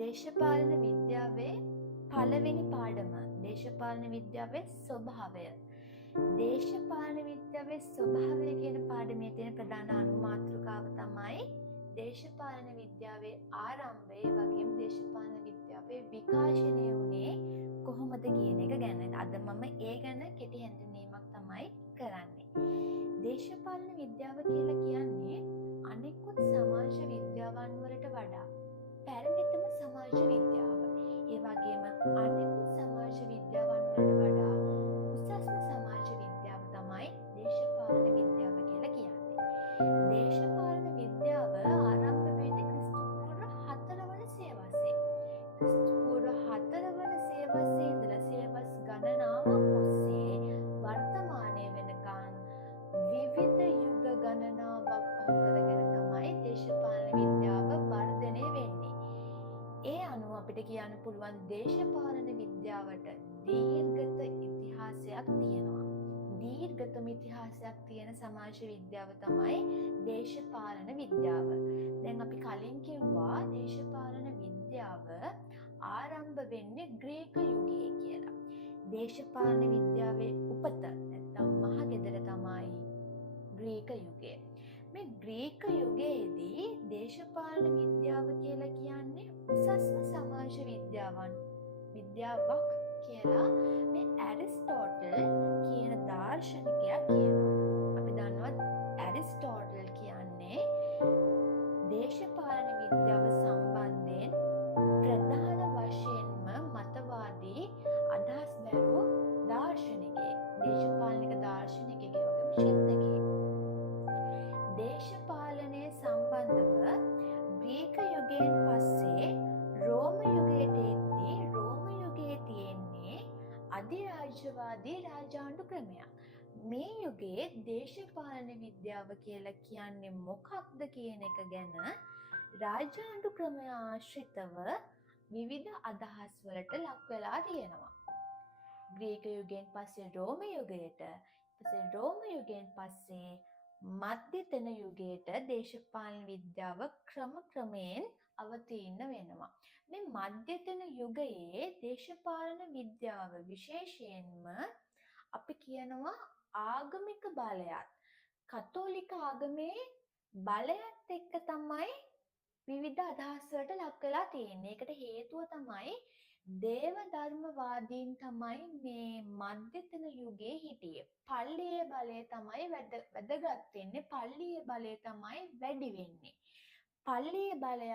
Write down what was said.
දේශපාලන විද්‍යාවේ පළවෙනි පාඩම දේශපාලන විද්‍යාවේ ස්වභාවය. දේශපාලන විද්‍යාවේ ස්වභාවය කියන පාඩමේ තියෙන ප්‍රධාන අනුමාතෘකාව තමයි දේශපාලන විද්‍යාවේ ආරම්භය වගේම දේශපාලන විද්‍යාවේ විකාශනය වුණේ කොහොමද කියන එක ගැන. අද මම ඒ ගැන කෙටි හැඳින්වීමක් තමයි කරන්නේ. දේශපාලන විද්‍යාව කියලා කියන්නේ අනෙකුත් සමාජ විද්‍යාවන් වලට වඩා පැරණිතම සමාජ විද්‍යාව. ඒ වගේම අනෙකුත් සමාජ විද්‍යාවන් වලට වඩා උසස්ම සමාජ විද්‍යාව තමයි දේශපාලන විද්‍යාව කියලා කියන්නේ. දේශපාලන විද්‍යාව ආරම්භ වෙන්නේ ක්‍රිස්තු පූර්ව 4 වන සියවසේ. ක්‍රිස්තු පූර්ව 4 වන සියවසේ ඉඳලා සියවස් ගණනාවක් ඔස්සේ වර්තමානයේ වෙනකන් විවිධ යුග ගණනාවක් පහු කරගෙන තමයි දේශපාලන විද්‍යාව වර්ධනය වෙන්නේ. ඒ අනුව අපිට කියන්න පුළුවන් දේශපාලන විද්‍යාවට දීර්ඝත ඉතිහාසයක් තියෙනවා. දීර්ඝතම ඉතිහාසයක් තියෙන සමාජ විද්‍යාව තමයි දේශපාලන විද්‍යාව. දැන් අපි කලින් කිව්වා දේශපාලන විද්‍යාව ආරම්භ වෙන්නේ ග්‍රීක යුගයේ කියලා. දේශපාලන විද්‍යාවේ උපත නැත්නම් මහගෙදර තමයි ග්‍රීක යුගය. මේ ග්‍රීක යුගයේදී දේශපාලන විද්‍යාව කියලා කියන්නේ උසස්ම සමාජ විද්‍යාවක් කියලා මේ ඇරිස්ටෝටල් කියන දාර්ශනිකයා කියනවා. අපි දන්නවා ඇරිස්ටෝටල් කියන්නේ දේශපාලන විද්‍යාව සම්බන්ධයෙන් ප්‍රධාන වශයෙන්ම මතවාදී අදහස් දරුවෝ දාර්ශනිකයෙක්. දේශපාලනික දාර්ශනිකයෙක් වගේම චින්තකයෙක්. දේශපාලනය සම්බන්ධව ග්‍රීක යුගයෙන් පස්සේ රෝම යුගයට එද්දී රෝම යුගයේ තියෙන්නේ අධිරාජ්‍යවාදී රාජාණ්ඩු ක්‍රමයක්. මේ යුගයේ දේශපාලන විද්‍යාව කියලා කියන්නේ මොකක්ද කියන එක ගැන රාජාණ්ඩු ක්‍රමය ආශ්‍රිතව විවිධ අදහස් වලට ලක් වෙලා තියෙනවා. ග්‍රීක යුගයෙන් පස්සේ රෝම යුගයට, ඊපස්සේ රෝම යුගයෙන් පස්සේ මධ්‍යතන යුගයට දේශපාලන විද්‍යාව ක්‍රමයෙන් අවතීර්ණ වෙනවා. මේ මධ්‍යතන යුගයේ දේශපාලන විද්‍යාව විශේෂයෙන්ම අපි කියනවා ආගමික බලයත් කතෝලික ආගමේ බලයත් එක්ක තමයි විවිධ අදහස් වලට ලක් වෙලා තියෙන්නේ. ඒකට හේතුව තමයි දේව ධර්මවාදීන් තමයි මේ මධ්‍යතන යුගයේ හිටියේ. පල්ලියේ බලය තමයි වැදගත් වෙන්නේ. පල්ලියේ බලය තමයි වැඩි වෙන්නේ. පල්ලියේ බලය